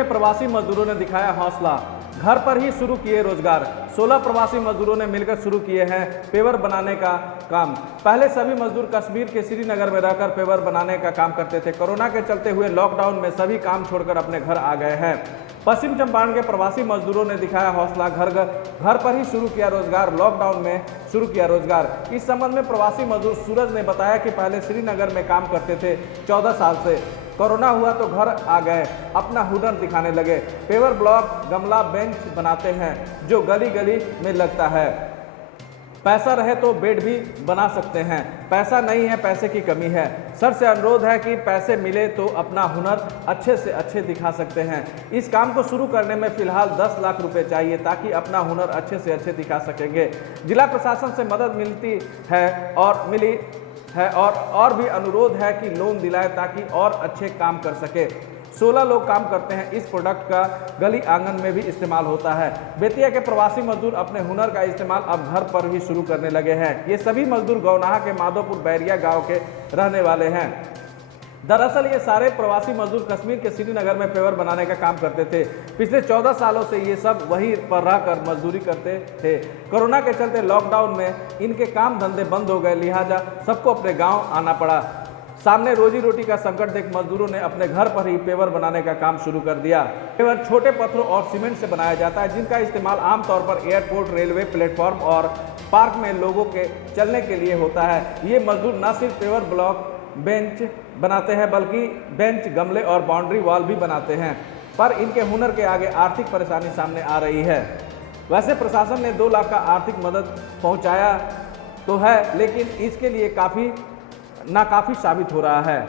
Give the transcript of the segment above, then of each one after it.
में प्रवासी मजदूरों ने दिखाया हौसला, घर पर ही शुरू किए रोजगार। 16 प्रवासी मजदूरों ने मिलकर शुरू किए हैं पेवर बनाने का काम। पहले सभी मजदूर कश्मीर के श्रीनगर में रहकर पेवर बनाने का काम करते थे। कोरोना के चलते हुए लॉकडाउन में सभी काम छोड़कर अपने घर आ गए हैं। पश्चिम चंपारण के प्रवासी मजदूरों ने दिखाया हौसला, घर पर ही शुरू किया रोजगार, लॉकडाउन में शुरू किया रोजगार। इस संबंध में प्रवासी मजदूर सूरज ने बताया कि पहले श्रीनगर में काम करते थे 14 साल से। कोरोना हुआ तो घर आ गए, अपना हुनर दिखाने लगे। पेवर ब्लॉक, गमला, बेंच बनाते हैं जो गली गली में लगता है। पैसा रहे तो बेड भी बना सकते हैं, पैसा नहीं है, पैसे की कमी है। सर से अनुरोध है कि पैसे मिले तो अपना हुनर अच्छे से अच्छे दिखा सकते हैं। इस काम को शुरू करने में फिलहाल 10 लाख रुपए चाहिए ताकि अपना हुनर अच्छे से अच्छे दिखा सकेंगे। जिला प्रशासन से मदद मिलती है और मिली है और भी अनुरोध है कि लोन दिलाए ताकि और अच्छे काम कर सके। 16 लोग काम करते हैं। इस प्रोडक्ट का गली आंगन में भी इस्तेमाल होता है। बेतिया के प्रवासी मजदूर अपने हुनर का इस्तेमाल अब घर पर भी शुरू करने लगे हैं। ये सभी मजदूर गौनाहा के माधोपुर बैरिया गांव के रहने वाले हैं। दरअसल ये सारे प्रवासी मजदूर कश्मीर के श्रीनगर में पेवर बनाने का काम करते थे। पिछले 14 सालों से ये सब वहीं पर रहकर मजदूरी करते थे। कोरोना के चलते लॉकडाउन में इनके काम धंधे बंद हो गए, लिहाजा सबको अपने गांव आना पड़ा। सामने रोजी रोटी का संकट देख मजदूरों ने अपने घर पर ही पेवर बनाने का काम शुरू कर दिया। पेवर छोटे पत्थरों और सीमेंट से बनाया जाता है, जिनका इस्तेमाल आमतौर पर एयरपोर्ट, रेलवे प्लेटफॉर्म और पार्क में लोगों के चलने के लिए होता है। ये मजदूर न सिर्फ पेवर ब्लॉक, बेंच बनाते हैं बल्कि बेंच, गमले और बाउंड्री वॉल भी बनाते हैं। पर इनके हुनर के आगे आर्थिक परेशानी सामने आ रही है। वैसे प्रशासन ने 2 लाख का आर्थिक मदद पहुंचाया तो है, लेकिन इसके लिए काफ़ी नाकाफी साबित हो रहा है।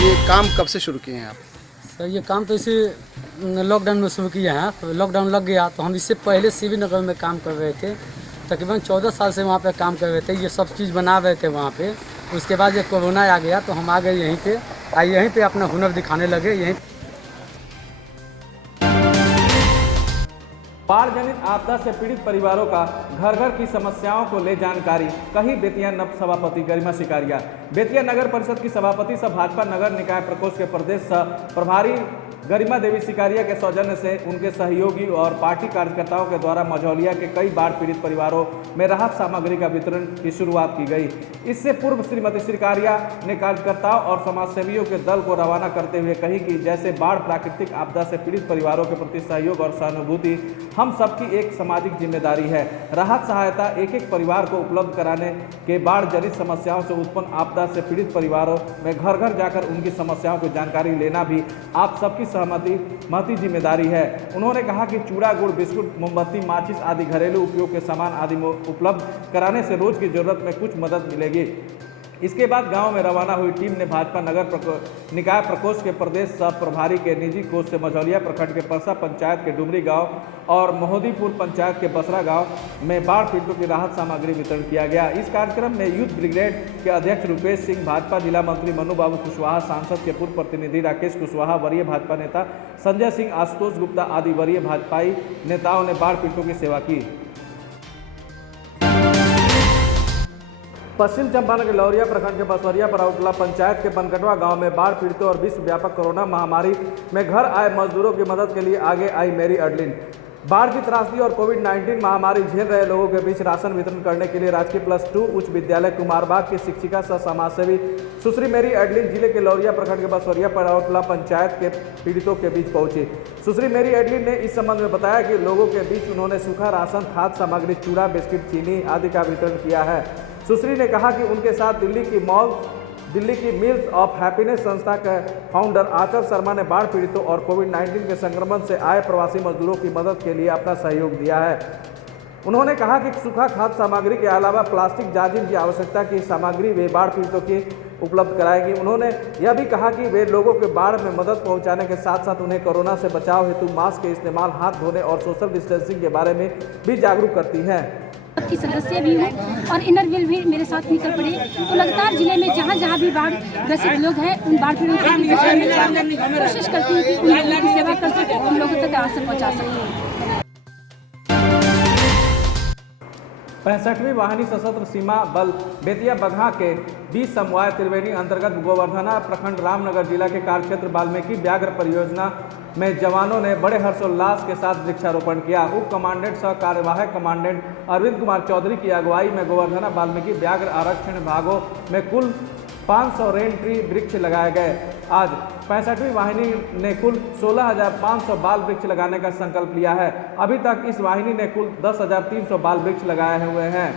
ये काम कब से शुरू किए हैं आप? सर ये काम तो इसी लॉकडाउन में शुरू किए हैं। तो लॉकडाउन लग गया तो हम इससे पहले श्रीनगर में काम कर रहे थे। तकरीबन 14 साल से वहाँ पे काम कर रहे थे, ये सब चीज़ बना रहे थे वहाँ पे। उसके बाद ये कोरोना आ गया तो हम आ गए यहीं पे, यहीं पे अपना हुनर दिखाने लगे। यहीं बाढ़ जनित आपदा से पीड़ित परिवारों का घर घर की समस्याओं को ले जानकारी, कही बेतिया नव सभापति गरिमा शिकारिया। बेतिया नगर परिषद की सभापति सह भाजपा नगर निकाय प्रकोष्ठ के प्रदेश सह प्रभारी गरिमा देवी शिकारिया के सौजन्य से उनके सहयोगी और पार्टी कार्यकर्ताओं के द्वारा मझौलिया के कई बाढ़ पीड़ित परिवारों में राहत सामग्री का वितरण की शुरुआत की गई। इससे पूर्व श्रीमती शिकारिया ने कार्यकर्ताओं और समाजसेवियों के दल को रवाना करते हुए कही कि जैसे बाढ़ प्राकृतिक आपदा से पीड़ित परिवारों के प्रति सहयोग और सहानुभूति हम सबकी एक सामाजिक जिम्मेदारी है। राहत सहायता एक एक परिवार को उपलब्ध कराने के बाढ़ जनित समस्याओं से उत्पन्न आपदा से पीड़ित परिवारों में घर घर जाकर उनकी समस्याओं की जानकारी लेना भी आप सबकी महती जिम्मेदारी है। उन्होंने कहा कि चूड़ा, गुड़, बिस्कुट, मोमबत्ती, माचिस आदि घरेलू उपयोग के सामान आदि उपलब्ध कराने से रोज की जरूरत में कुछ मदद मिलेगी। इसके बाद गांव में रवाना हुई टीम ने भाजपा नगर निकाय प्रकोष्ठ के प्रदेश सह प्रभारी के निजी कोष से मझौलिया प्रखंड के परसा पंचायत के डुमरी गांव और मोहदीपुर पंचायत के बसरा गांव में बाढ़ पीड़ितों की राहत सामग्री वितरण किया गया। इस कार्यक्रम में यूथ ब्रिगेड के अध्यक्ष रुपेश सिंह, भाजपा जिला मंत्री मनु बाबू कुशवाहा, सांसद के पूर्व प्रतिनिधि राकेश कुशवाहा, वरीय भाजपा नेता संजय सिंह, आशुतोष गुप्ता आदि वरीय भाजपाई नेताओं ने बाढ़ पीड़ितों की सेवा की। पश्चिम चंपारण के लौरिया प्रखंड के बसवरिया पराउटला पंचायत के बनकटवा गांव में बाढ़ पीड़ितों और विश्वव्यापक कोरोना महामारी में घर आए मजदूरों की मदद के लिए आगे आई मेरी अडलिन। बाढ़ की त्रासदी और कोविड-19 महामारी झेल रहे लोगों के बीच राशन वितरण करने के लिए राजकीय +2 उच्च विद्यालय कुमारबाग की शिक्षिका सह समाजसेवी सुश्री मेरी अडलिन जिले के लौरिया प्रखंड के बसवरिया पराउटला पंचायत के पीड़ितों के बीच पहुंची। सुश्री मेरी अडलिन ने इस संबंध में बताया कि लोगों के बीच उन्होंने सूखा राशन, खाद्य सामग्री, चूड़ा, बिस्किट, चीनी आदि का वितरण किया है। सुश्री ने कहा कि उनके साथ दिल्ली की मिल्स ऑफ हैप्पीनेस संस्था के फाउंडर आचल शर्मा ने बाढ़ पीड़ितों और कोविड-19 के संक्रमण से आए प्रवासी मजदूरों की मदद के लिए अपना सहयोग दिया है। उन्होंने कहा कि सूखा खाद्य सामग्री के अलावा प्लास्टिक जाजिम की आवश्यकता की सामग्री वे बाढ़ पीड़ितों की उपलब्ध कराएंगी। उन्होंने यह भी कहा कि वे लोगों के बाढ़ में मदद पहुंचाने के साथ साथ उन्हें कोरोना से बचाव हेतु मास्क के इस्तेमाल, हाथ धोने और सोशल डिस्टेंसिंग के बारे में भी जागरूक करती हैं। की सदस्य भी हूँ और इनरव्हील भी मेरे साथ निकल पड़े। तो लगातार जिले में जहाँ जहाँ भी बाढ़ ग्रसित लोग हैं उन बाढ़ पीड़ितों की कोशिश करती हूँ कि उन लोगों की सेवा कर सकें, उन लोगों तक राशन पहुँचा सकें। 65वीं वाहिनी सशस्त्र सीमा बल बेतिया बगहा के 20 समवाय त्रिवेणी अंतर्गत गोवर्धना प्रखंड रामनगर जिला के कार्यक्षेत्र वाल्मीकि व्याघ्र परियोजना में जवानों ने बड़े हर्षोल्लास के साथ वृक्षारोपण किया। उप कमांडेंट सह कार्यवाहक कमांडेंट अरविंद कुमार चौधरी की अगुवाई में गोवर्धना वाल्मीकि व्याघ्र आरक्षण विभागों में कुल 500 रेन ट्री वृक्ष लगाए गए। आज 65वीं वाहिनी ने कुल 16,500 बाल वृक्ष लगाने का संकल्प लिया है। अभी तक इस वाहिनी ने कुल 10,300 बाल वृक्ष लगाए हुए हैं।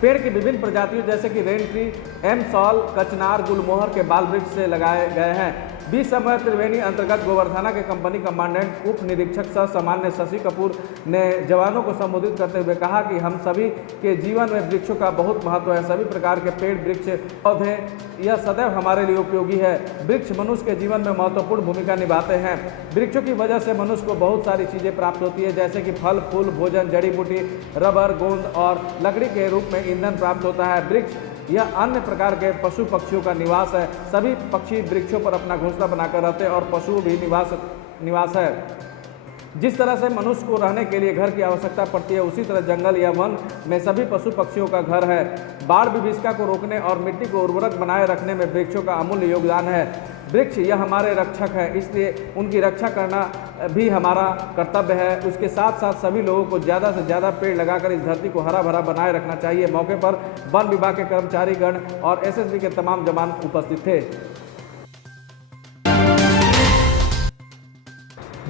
पेड़ की विभिन्न प्रजातियों जैसे कि रेन ट्री, एम सॉल, कचनार, गुलमोहर के बाल वृक्ष से लगाए गए हैं। 20 समवाय त्रिवेणी अंतर्गत गोवर्धना के कंपनी कमांडेंट उप निरीक्षक सह सामान्य शशि कपूर ने जवानों को संबोधित करते हुए कहा कि हम सभी के जीवन में वृक्षों का बहुत महत्व है। सभी प्रकार के पेड़, वृक्ष, पौधे यह सदैव हमारे लिए उपयोगी है। वृक्ष मनुष्य के जीवन में महत्वपूर्ण भूमिका निभाते हैं। वृक्षों की वजह से मनुष्य को बहुत सारी चीज़ें प्राप्त होती है, जैसे कि फल, फूल, भोजन, जड़ी बूटी, रबर, गोंद और लकड़ी के रूप में ईंधन प्राप्त होता है। वृक्ष यह अन्य प्रकार के पशु पक्षियों का निवास है। सभी पक्षी वृक्षों पर अपना घोंसला बनाकर रहते हैं और पशु भी निवास है। जिस तरह से मनुष्य को रहने के लिए घर की आवश्यकता पड़ती है, उसी तरह जंगल या वन में सभी पशु पक्षियों का घर है। बाढ़ विभीषिका को रोकने और मिट्टी को उर्वरक बनाए रखने में वृक्षों का अमूल्य योगदान है। वृक्ष यह हमारे रक्षक है, इसलिए उनकी रक्षा करना भी हमारा कर्तव्य है। उसके साथ साथ सभी लोगों को ज़्यादा से ज़्यादा पेड़ लगाकर इस धरती को हरा भरा बनाए रखना चाहिए। मौके पर वन विभाग के कर्मचारीगण और एसएसबी के तमाम जवान उपस्थित थे।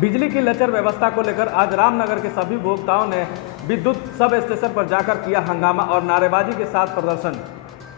बिजली की लचर व्यवस्था को लेकर आज रामनगर के सभी उपभोक्ताओं ने विद्युत सब स्टेशन पर जाकर किया हंगामा और नारेबाजी के साथ प्रदर्शन।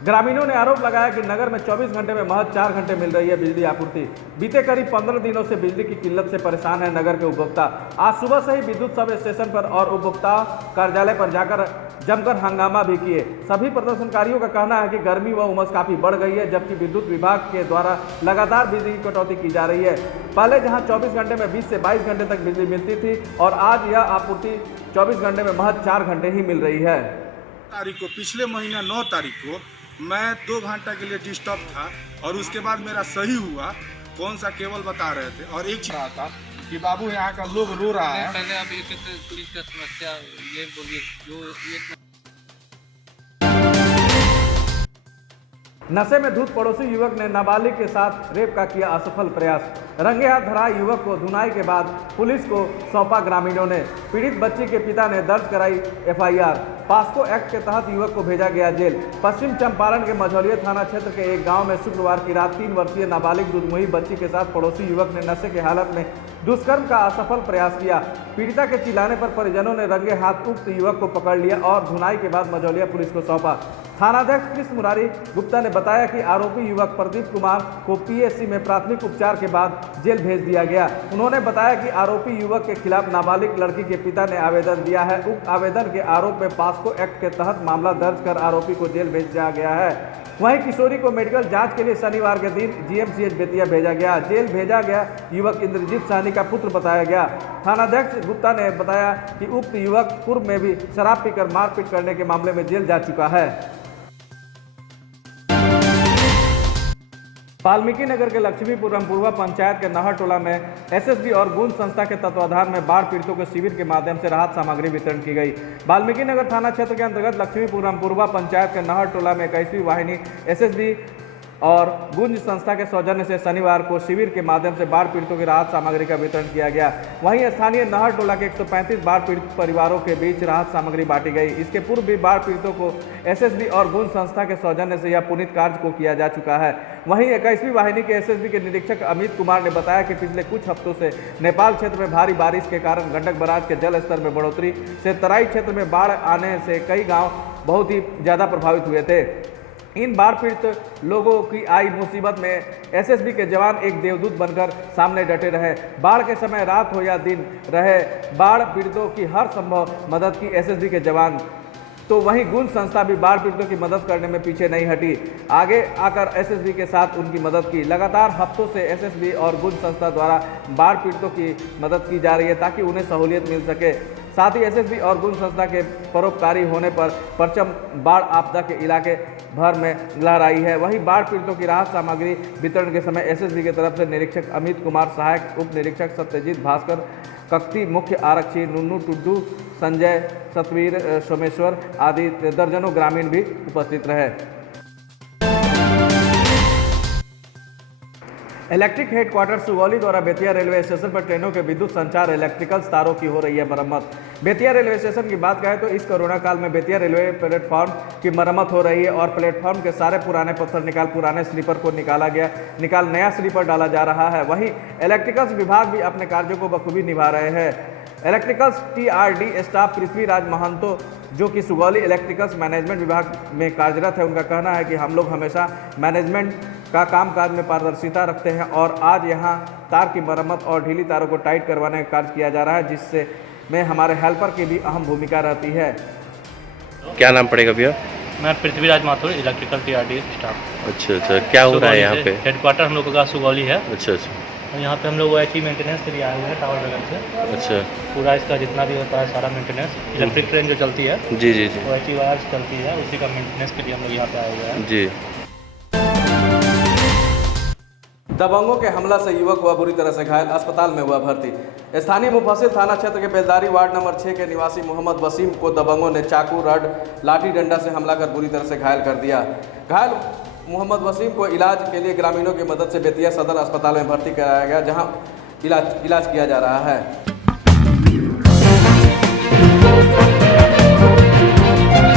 ग्रामीणों ने आरोप लगाया कि नगर में 24 घंटे में महज 4 घंटे मिल रही है बिजली आपूर्ति। बीते करीब 15 दिनों से बिजली की किल्लत से परेशान है नगर के उपभोक्ता। आज सुबह से ही विद्युत सब स्टेशन पर और उपभोक्ता कार्यालय पर जाकर जमकर हंगामा भी किए। सभी प्रदर्शनकारियों का कहना है कि गर्मी व उमस काफ़ी बढ़ गई है, जबकि विद्युत विभाग के द्वारा लगातार बिजली की कटौती की जा रही है। पहले जहां 24 घंटे में 20 से 22 घंटे तक बिजली मिलती थी और आज यह आपूर्ति 24 घंटे में महज 4 घंटे ही मिल रही है। तारीख को पिछले महीना 9 तारीख को मैं 2 घंटा के लिए डिस्टर्ब था और उसके बाद मेरा सही हुआ। कौन सा केवल बता रहे थे और एक चीज था कि बाबू यहाँ का लोग रो रहा है। पहले आप एक पुलिस का समस्या ये बोलिए जो एक नशे में धुत पड़ोसी युवक ने नाबालिग के साथ रेप का किया असफल प्रयास। रंगे हाथ धरा युवक को धुनाई के बाद पुलिस को सौंपा ग्रामीणों ने। पीड़ित बच्ची के पिता ने दर्ज कराई एफआईआर। पास्को एक्ट के तहत युवक को भेजा गया जेल। पश्चिम चंपारण के मझौलिया थाना क्षेत्र के एक गांव में शुक्रवार की रात 3 वर्षीय नाबालिग दूधमुही बच्ची के साथ पड़ोसी युवक ने नशे के हालत में दुष्कर्म का असफल प्रयास किया। पीड़िता के चिल्लाने पर परिजनों ने रंगे हाथ उक्त युवक को पकड़ लिया और धुनाई के बाद मझौलिया पुलिस को सौंपा। थानाध्यक्ष कृष्ण मुरारी गुप्ता ने बताया कि आरोपी युवक प्रदीप कुमार को पीएससी में प्राथमिक उपचार के बाद जेल भेज दिया गया। उन्होंने बताया कि आरोपी युवक के खिलाफ नाबालिग लड़की के पिता ने आवेदन दिया है। उक्त आवेदन के आरोप में पास्को एक्ट के तहत मामला दर्ज कर आरोपी को जेल भेजा गया है। वहीं किशोरी को मेडिकल जांच के लिए शनिवार के दिन जीएमसीएच बेतिया भेजा गया। जेल भेजा गया युवक इंद्रजीत साहनी का पुत्र बताया गया। थानाध्यक्ष गुप्ता ने बताया कि उक्त युवक पूर्व में भी शराब पीकर मारपीट करने के मामले में जेल जा चुका है। वाल्मीकि नगर के लक्ष्मीपुरम पूर्वा पंचायत के नहर टोला में एसएसबी और गूंज संस्था के तत्वाधान में बाढ़ पीड़ितों के शिविर के माध्यम से राहत सामग्री वितरण की गई। वाल्मीकि नगर थाना क्षेत्र के अंतर्गत लक्ष्मीपुरम पूर्वा पंचायत के नहर टोला में 21वीं वाहिनी एसएसबी और गुंज संस्था के सौजन्य से शनिवार को शिविर के माध्यम से बाढ़ पीड़ितों की राहत सामग्री का वितरण किया गया। वहीं स्थानीय नहर टोला के 135 बाढ़ पीड़ित परिवारों के बीच राहत सामग्री बांटी गई। इसके पूर्व भी बाढ़ पीड़ितों को एसएसबी और गुंज संस्था के सौजन्य से यह पुनीत कार्य को किया जा चुका है। वहीं 21वीं वाहिनी के एसएसबी के निरीक्षक अमित कुमार ने बताया कि पिछले कुछ हफ्तों से नेपाल क्षेत्र में भारी बारिश के कारण गंडक बराज के जल स्तर में बढ़ोतरी से तराई क्षेत्र में बाढ़ आने से कई गाँव बहुत ही ज़्यादा प्रभावित हुए थे। इन बाढ़ पीड़ित लोगों की आई मुसीबत में एसएसबी के जवान एक देवदूत बनकर सामने डटे रहे। बाढ़ के समय रात हो या दिन रहे बाढ़ पीड़ितों की हर संभव मदद की एसएसबी के जवान। तो वहीं गुंज संस्था भी बाढ़ पीड़ितों की मदद करने में पीछे नहीं हटी, आगे आकर एसएसबी के साथ उनकी मदद की। लगातार हफ्तों से एसएसबी और गुंज संस्था द्वारा बाढ़ पीड़ितों की मदद की जा रही है ताकि उन्हें सहूलियत मिल सके। साथ ही एसएसबी और गुण संस्था के परोपकारी होने पर परचम बाढ़ आपदा के इलाके भर में लहराई है। वहीं बाढ़ पीड़ितों की राहत सामग्री वितरण के समय एसएसबी की तरफ से निरीक्षक अमित कुमार, सहायक उप निरीक्षक सत्यजीत भास्कर कक्ति, मुख्य आरक्षी नुन्नू टुड्डू, संजय सतवीर, सोमेश्वर आदि दर्जनों ग्रामीण भी उपस्थित रहे। इलेक्ट्रिक हेडक्वार्टर सुगौली द्वारा बेतिया रेलवे स्टेशन पर ट्रेनों के विद्युत संचार इलेक्ट्रिकल तारों की हो रही है मरम्मत। बेतिया रेलवे स्टेशन की बात करें तो इस कोरोना काल में बेतिया रेलवे प्लेटफॉर्म की मरम्मत हो रही है और प्लेटफॉर्म के सारे पुराने पत्थर पुराने स्लीपर को निकाल नया स्लीपर डाला जा रहा है। वहीं इलेक्ट्रिकल्स विभाग भी अपने कार्यों को बखूबी निभा रहे हैं। Electricals TRD staff Prithviraj Mahanto, जो कि सुगौली इलेक्ट्रिकल्स मैनेजमेंट विभाग में कार्यरत है, उनका कहना है कि हम लोग हमेशा मैनेजमेंट का कामकाज में पारदर्शिता रखते हैं और आज यहां तार की मरम्मत और ढीली तारों को टाइट करवाने का कार्य किया जा रहा है, जिससे में हमारे हेल्पर की भी अहम भूमिका रहती है। क्या नाम पड़ेगा भैया? मैं Prithviraj Mathur, electrical TRD staff. अच्छा, क्या हो रहा है यहाँ पे? हेडक्वार्टर हम लोग का सुगौली है। अच्छा। और यहाँ पे हम लोग OIT मेंटेनेंस के लिए आए हुए हैं टावर बगल से। अच्छा। पूरा इसका जितना भी होता है सारा मेंटेनेंस, इलेक्ट्रिक ट्रेन जो चलती है जी OIT वायर्स चलती है, उसी का मेंटेनेंस के लिए हम लोग यहाँ पे आए हुए हैं जी। दबंगों के हमला से युवक हुआ बुरी तरह से घायल, अस्पताल में हुआ भर्ती। स्थानीय मुफस्सिल थाना क्षेत्र के बेलदारी वार्ड नंबर 6 के निवासी मोहम्मद वसीम को दबंगों ने चाकू, रड, लाठी डंडा से हमला कर बुरी तरह से घायल कर दिया। घायल मोहम्मद वसीम को इलाज के लिए ग्रामीणों की मदद से बेतिया सदर अस्पताल में भर्ती कराया गया, जहां इलाज किया जा रहा है।